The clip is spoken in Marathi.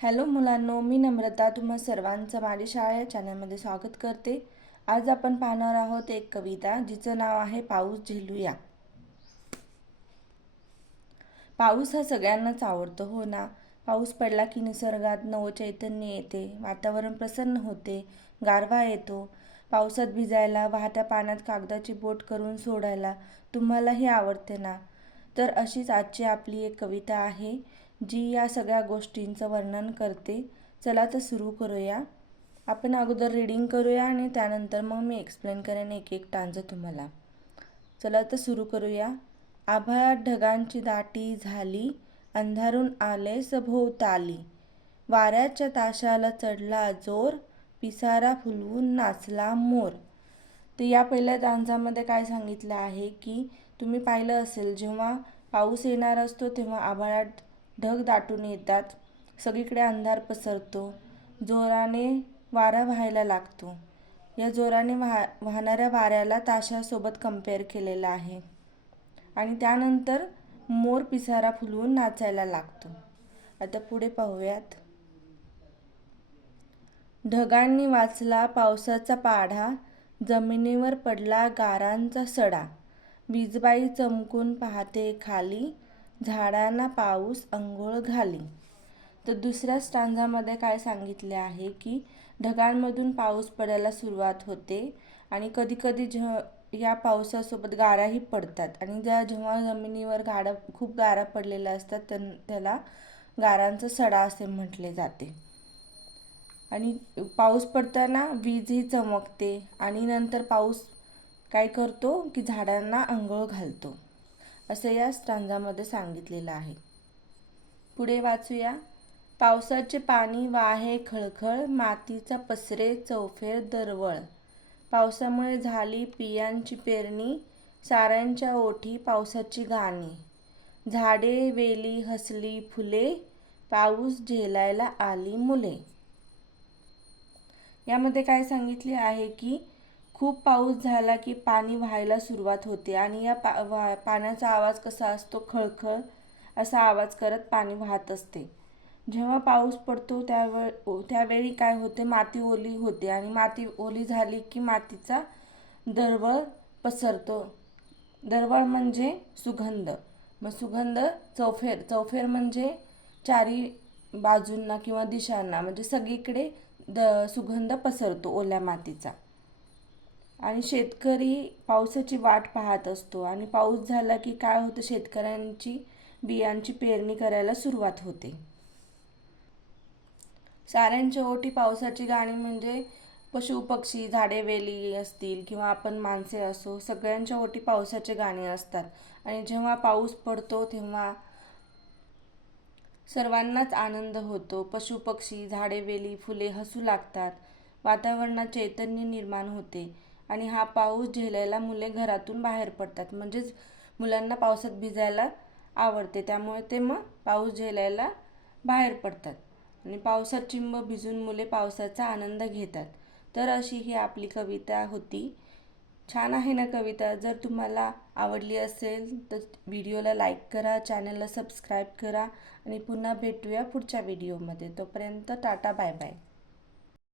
हॅलो मुलांनो, मी नम्रता तुम्हा सर्वांचं माझ्या शाळा या चॅनलमध्ये स्वागत करते। आज आपण पाहणार आहोत एक कविता जिचं नाव आहे पाऊस झेलूया। पाऊस हा सगळ्यांनाच आवडतो, हो ना। पाऊस पडला की निसर्गात नवचैतन्य येते, वातावरण प्रसन्न होते, गारवा येतो। पावसात भिजायला, वाहत्या पाण्यात कागदाची बोट करून सोडायला तुम्हालाही आवडते ना। तर अशीच आजची आपली एक कविता आहे जी या सगळ्या गोष्टींचं वर्णन करते। चला तर सुरू करूया। आपण अगोदर रीडिंग करूया आणि त्यानंतर मग मी एक्सप्लेन करेन एक एक टांजं तुम्हाला। चला तर सुरू करूया। आभाळात ढगांची दाटी झाली, अंधारून आले सभोवताली, वाऱ्याच्या ताशाला चढला जोर, पिसारा फुलवून नाचला मोर। तर या पहिल्या टांजामध्ये काय सांगितलं आहे की तुम्ही पाहिलं असेल, जेव्हा पाऊस येणार असतो तेव्हा आभाळात ढग दाटून येतात, सगळीकडे अंधार पसरतो, जोराने वारा व्हायला लागतो। या जोराने वाहणाऱ्या वाऱ्याला ताशासोबत कंपेअर केलेलं आहे। आणि त्यानंतर मोर पिसारा फुलवून नाचायला लागतो। आता पुढे पाहूयात। ढगांनी वाचला पावसाचा पाढा, जमिनीवर पडला गारांचा सडा, वीजबाई चमकून पाहते खाली, झाडांना पाऊस अंघोळ घाली। तर दुसऱ्या स्टांजामध्ये काय सांगितले आहे की ढगांमधून पाऊस पडायला सुरुवात होते आणि कधी कधी या पावसासोबत गाराही पडतात आणि जेव्हा जमिनीवर खूप गारा पडलेल्या असतात त्याला गारांचा सडा असे म्हटले जाते। आणि पाऊस पडताना वीजही चमकते आणि नंतर पाऊस काय करतो की झाडांना अंघोळ घालतो, असं या स्टांजामध्ये सांगितलेलं आहे। पुढे वाचूया। पावसाचे पाणी वाहे खळखळ, मातीचा पसरे चौफेर दरवळ, पावसामुळे झाली पियांची पेरणी, साऱ्यांच्या ओठी पावसाची गाणी, झाडे वेली हसली फुले, पाऊस झेलायला आली मुले। यामध्ये काय सांगितले आहे की खूप पाऊस झाला की पाणी व्हायला सुरुवात होते आणि या पाण्याचा आवाज कसा असतो, खळखळ असा आवाज करत पाणी वाहत असते। जेव्हा पाऊस पडतो त्यावेळी काय होते, माती ओली होते आणि माती ओली झाली की मातीचा दरवळ पसरतो। दरवळ म्हणजे सुगंध, मग सुगंध चौफेर म्हणजे चारी बाजूंना किंवा दिशांना, म्हणजे सगळीकडे सुगंध पसरतो ओल्या मातीचा। आणि शेतकरी पावसाची वाट पाहत असतो आणि पाऊस झाला की काय होतं, शेतकऱ्यांची बियांची पेरणी करायला सुरुवात होते। साऱ्यांच्या ओठी पावसाची गाणी म्हणजे पशु पक्षी, झाडे वेली असतील किंवा आपण माणसे असो, सगळ्यांच्या ओठी पावसाचे गाणी असतात। आणि जेव्हा पाऊस पडतो तेव्हा सर्वांनाच आनंद होतो, पशु पक्षी, झाडे वेली फुले हसू लागतात, वातावरणात चैतन्य निर्माण होते आणि हा पाऊस झेलायला मुले घरातून बाहेर पडतात। म्हणजेच मुलांना पावसात भिजायला आवडते, त्यामुळे ते मग पाऊस झेलायला बाहेर पडतात आणि पावसात चिंब भिजून मुले पावसाचा आनंद घेतात। तर अशी ही आपली कविता होती। छान आहे ना कविता। जर तुम्हाला आवडली असेल तर व्हिडिओला लाईक करा, चॅनलला सबस्क्राईब करा आणि पुन्हा भेटूया पुढच्या व्हिडिओमध्ये। तोपर्यंत टाटा बाय बाय।